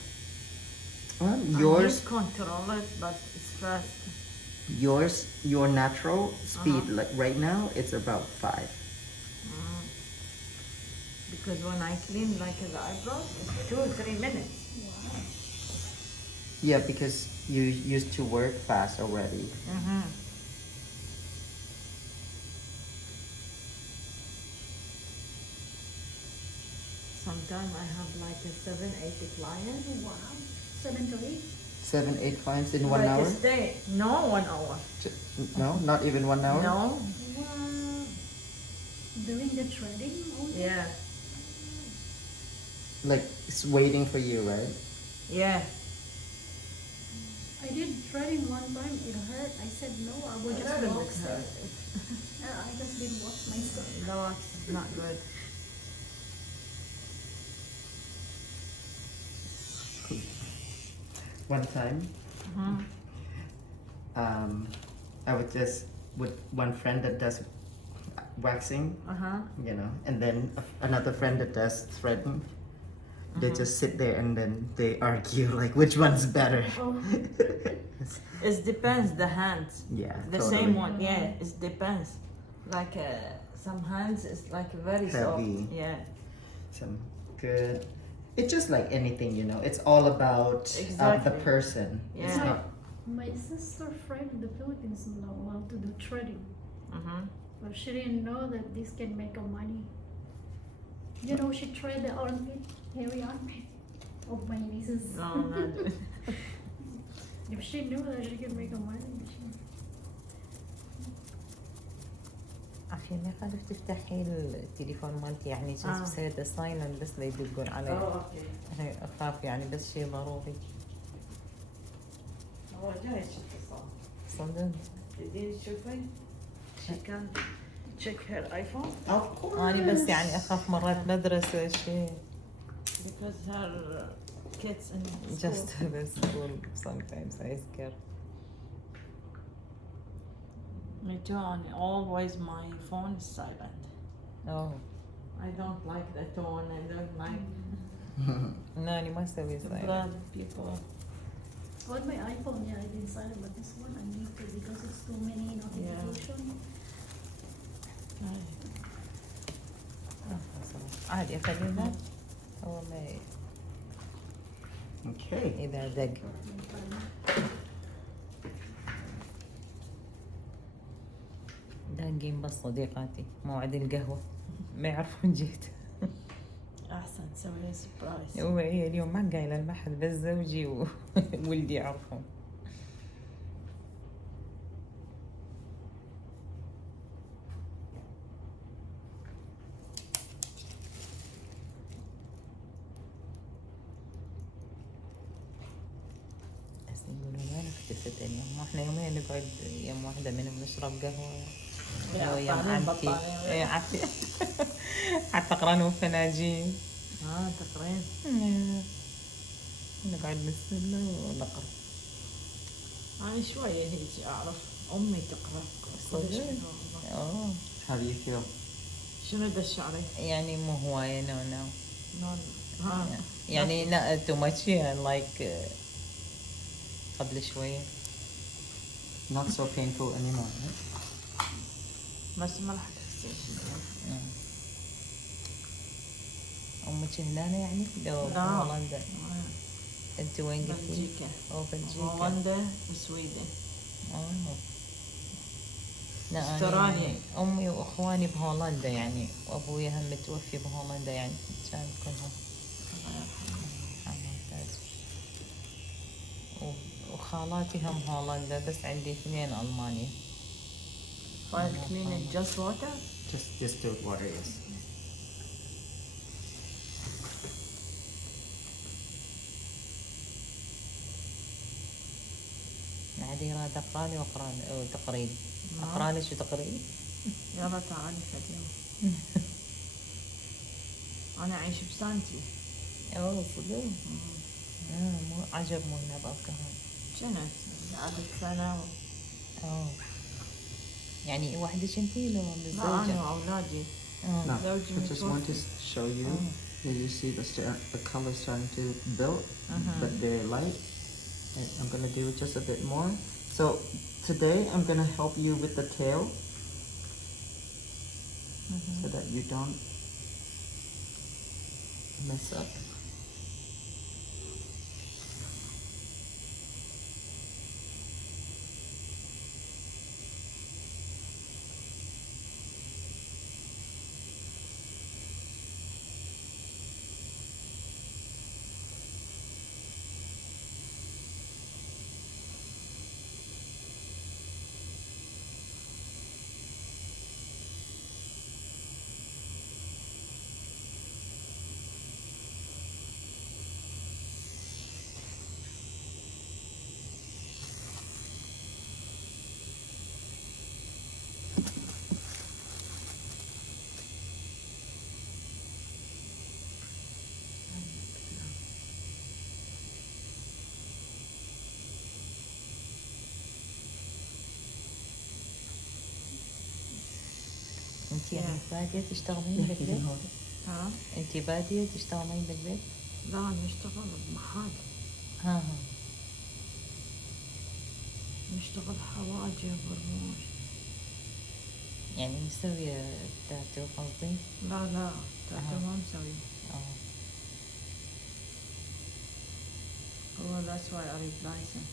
Well, I yours need control it, but it's fast. your natural speed, Uh-huh. like right now, it's about 5. Mm. Because when I clean like the eyebrows, it's 2 or 3 minutes. Wow. Yeah, because you used to work fast already. Mm-hmm. Sometimes I have like a 7-8 clients. Wow. 7 to 8? 7, 8 clients in 1 Like hour? a stay. No, 1 hour. No, not even 1 hour. No. Wow. Doing the threading only? Yeah. Like it's waiting for you, right? Yeah. I did threading one time, it hurt. I said no, I will just Little walk bit it. hurt. I just didn't watch myself. No, it's not good. One time, Mm-hmm. I was just with one friend that does waxing, Uh-huh. you know, and then another friend that does threading. They just sit there and then they argue like which one's better. Oh. It depends the hands. Yeah, The totally. same one, yeah. It depends. Like some hands is like very soft. Heavy. Yeah. Some good. It's just like anything, you know. It's all about the Exactly. person. It's Yeah. not. My sister friend in the Philippines know how to do threading. Mm-hmm. But she didn't know that this can make her money. You know, she thread the armpit, hairy armpit of my nieces. No, not good. If she knew that she can make her money, she... عافية ما قادر تفتحي التليفون مالتي يعني آه. سيدة سايلنت بس لا يدقون علي. okay. هي أخاف يعني بس شيء ضروري. هو جاي يشوف الصوت. صدق. تدين تشوفي؟ She can check her iPhone Of course. أنا بس يعني أخاف مرات مدرسة شيء. because her kids in school. Just the school sometimes I scare. Me too, and always my phone is silent. Oh. I don't like the tone, I don't like لا أنا ما أسوي the silent. blood people. On my iPhone, yeah, I did silent, but this one I need to because it's too many notifications. عادي أخليها أول ما Okay. إذا دق. داقين بس صديقاتي موعد القهوة ما يعرفون جيت. أحسن سوي سبرايز. وهي اليوم ما قايلة لمحد بس زوجي وولدي يعرفون. بس يقولون وين اختفت اليوم؟ واحنا يومين نقعد يوم واحدة منهم نشرب قهوة. يا ويوم طالعين عمتي بطالين. إيه عافية. حتى قرانوا فناجين. تقرين. نقعد نستنى ونقرأ. أنا شوية هيك أعرف أمي تقرأ. صدق؟ أوه How do you feel? شنو الشعري؟ يعني مو هواية no. ها يعني not too much like قبل شوية. Not so painful anymore, right? بس ما راح تحسين شيء. أمك هنا يعني لو لا. هولندا. أنت وين قلتي؟ بلجيكا. أو بلجيكا. هولندا وسويدن. لا استراليا. أمي وأخواني بهولندا يعني، وأبوي هم متوفي بهولندا يعني كان كلهم. وخالاتي هم هولندا، بس عندي 2 ألمانيا. File clean it just water. Just do it water, yes. عادي راد أقرالي أو تقريب. أقرالي شو تقريب؟ يلا تعالي فد يوم. أنا أعيش بسانتي. أوه صدق؟ مو عجب مو نبض كمان. كنت قعدت سنة يعني وحدك انتي لو لا متزوجة؟ أنا وأولادي. No, زوجي I just want to show you. Here you see the color starting to build, but they're light. And I'm gonna do just a bit more. So today I'm gonna help you with the tail, so that you don't mess up. انتي يعني بادية تشتغلين بالبيت؟ ها؟ انتي بادية تشتغلين بالبيت؟ لا نشتغل بمحل. ها. نشتغل حواجب ورموش. يعني مسوية تاتو قصدي؟ لا تاتو ما مسوي. هو that's why I read license.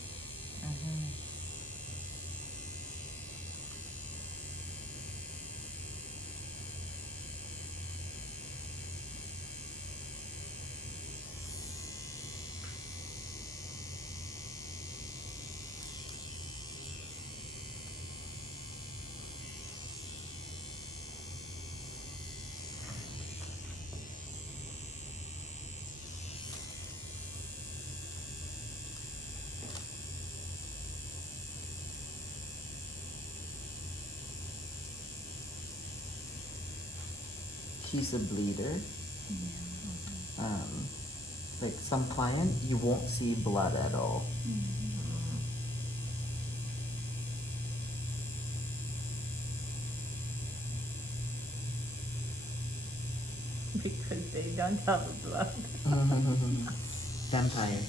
He's a bleeder. Like some client, you won't see blood at all. Because they don't have blood. Vampire.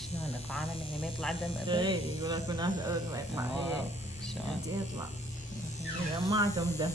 شلونك عالم يعني ما يطلع دم ابد؟ ايه يقول لك الناس ابد ما يطلع. شلون؟ انت يطلع. اذا ما عندهم دم.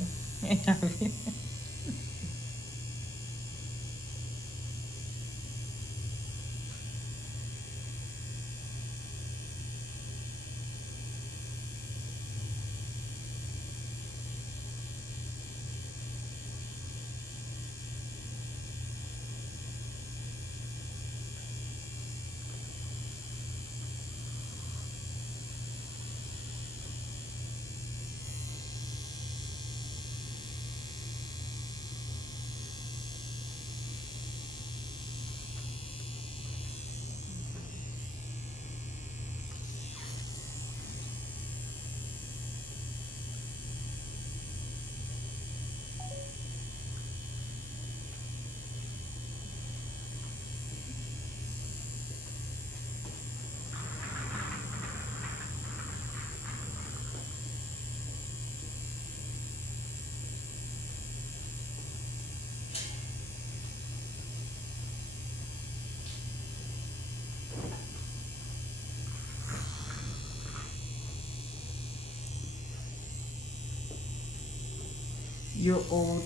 Your old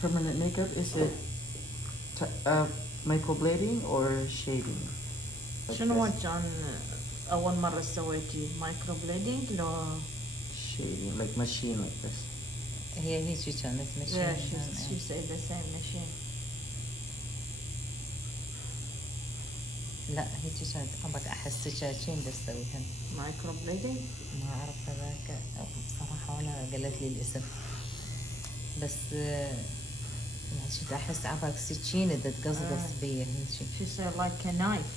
permanent makeup, is it microblading or shaving? Like شنو this? كان أول مرة سويتي مايكرو بليدنج لو؟ Shaving, like machine like this. هي هيجي كانت ماشية. Yeah, she said the same machine. لا هيجي كانت أبغى أحس سكاكين بسويها. مايكرو بليدنج؟ ما أعرف هذاك بصراحة ولا قالت لي الاسم. بس يعني كنت أحس عباك سكينة تقصقص بيا هيجي. She said like a knife.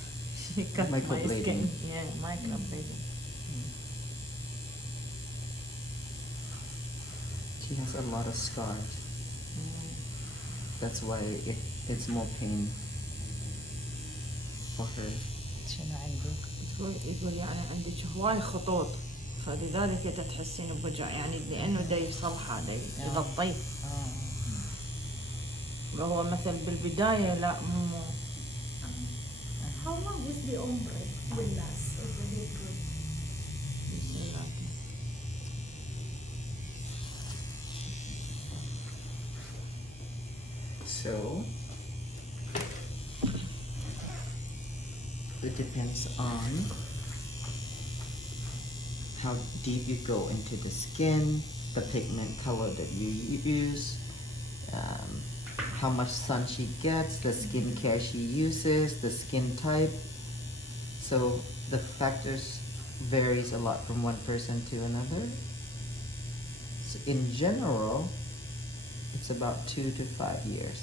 She cut my Microblading. skin. Yeah, micro blading. She has a lot of scars. That's why it's more pain for her. شنو عندي؟ يقول يعني عندك هواي خطوط فلذلك انت تحسين بوجع يعني لانه دا يصلحه دا يغطيه. وهو مثلا بالبدايه لا مو. How long is the ombre will last if we did good? So it depends on how deep you go into the skin, the pigment color that you use, how much sun she gets, the skincare she uses, the skin type. So the factors varies a lot from one person to another. So in general, it's about 2 to 5 years.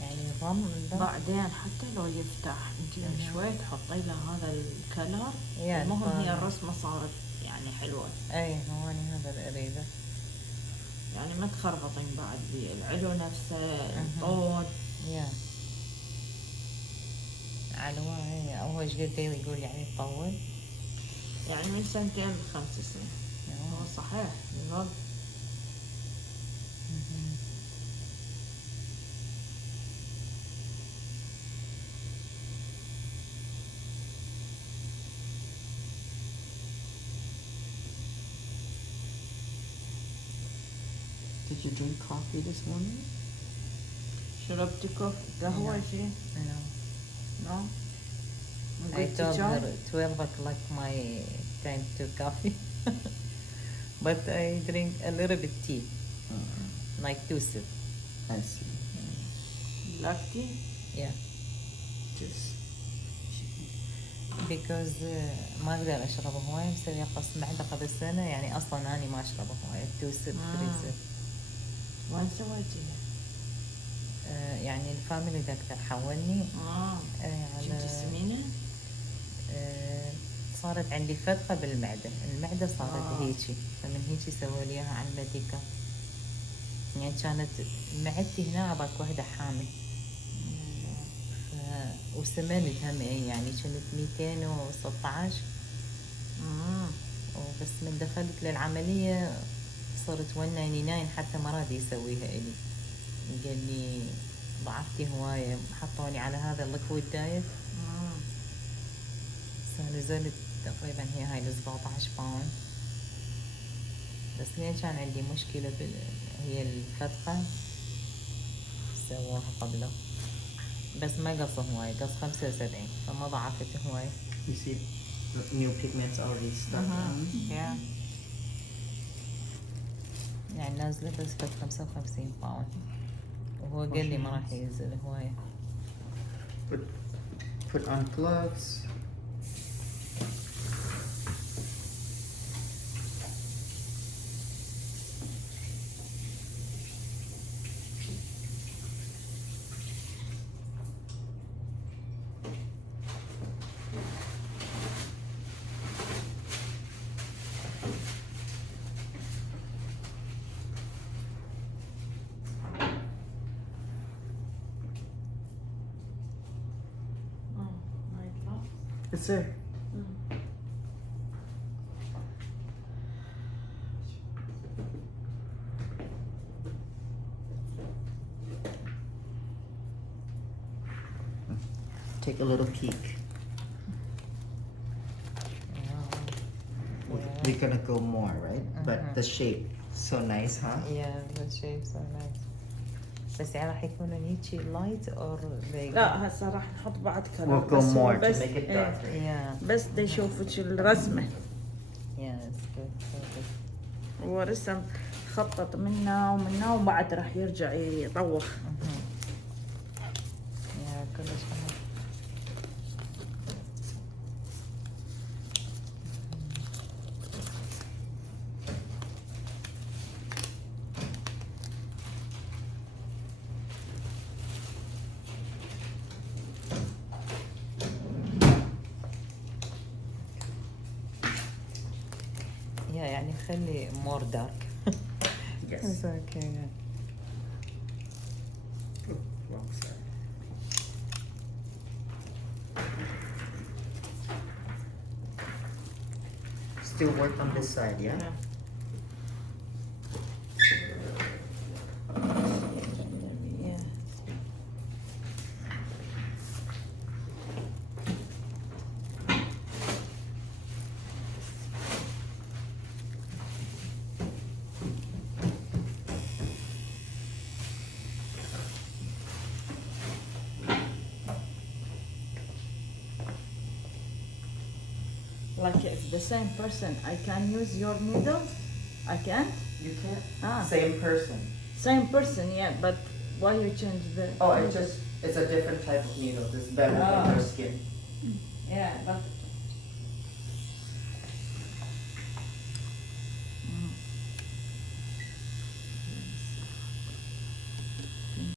يعني ضم بعدين حتى لو يفتح انت شوي تحطي له هذا الكلر. يعني المهم هي الرسمه صارت يعني حلوه. اي هواني هذا اللي اريده. يعني ما تخربطين بعد بالعلو نفسه الطول. يا علوان اول ايش قد يقول يعني تطول. يعني من 2 ل5 سنين. هو صحيح يظل. Did you drink coffee this morning? شربتي قهوة شيء؟ No. I told her 12 o'clock my time to coffee. But I drink a little bit tea. Like 2 sips. I see. Black tea? Yeah. Just Because ما اقدر اشرب هواي مسوي قص معدة قبل سنة يعني اصلا اني ما اشرب هواي 2 sips 3 sips. وين سويتيها؟ يعني الفاميلي دكتور حولني. كنتي سمينة؟ صارت عندي فتقة بالمعدة، المعدة صارت هيجي، فمن هيجي سووا لي اياها على الميديكا. يعني كانت معدتي هنا عباك وحدة حامل. وسمنت هم يعني كنت 216. وبس من دخلت للعملية صرت 199 حتى ما راد يسويها إلي. قال لي ضعفتي هواية، حطوني على هذا الليكويد دايت. نزلت تقريبا هي هاي 17 باوند. بس لين كان عندي مشكلة هي الفتقة سووها قبله، بس ما قص هواي، قص 75 فما ضعفت هواي. you see the new pigments already stuck on. Yeah. يعني نازلة بس فت 55 باوند، وهو قال لي ما راح ينزل هواي. Put on gloves. It's there. Take a little peek. we're gonna go more, right? But the shape, so nice, huh? Yeah, the shape so nice. بس يعني راح يكونوا هيجي light or big. لا هسه راح نحط بعد We'll كلر go بس هو more to بس make it إيه، darker. Yeah. بس بدي اشوف وش الرسمة. Yeah, it's good. So good. هو رسم خطط منا ومنا وبعد راح يرجع يطوف. Yeah, كلش حلو. Yeah, يعني خلي more dark. Yes. It's okay. Yeah. Wrong side. Still work on this side, yeah? Yeah. Yeah. Like it's the same person. I can use your needles. I can't. You can't. Ah. Same person. Same person, yeah. But why you change the? Oh, it's a different type of needle. It's better Ah. for your skin. Yeah, but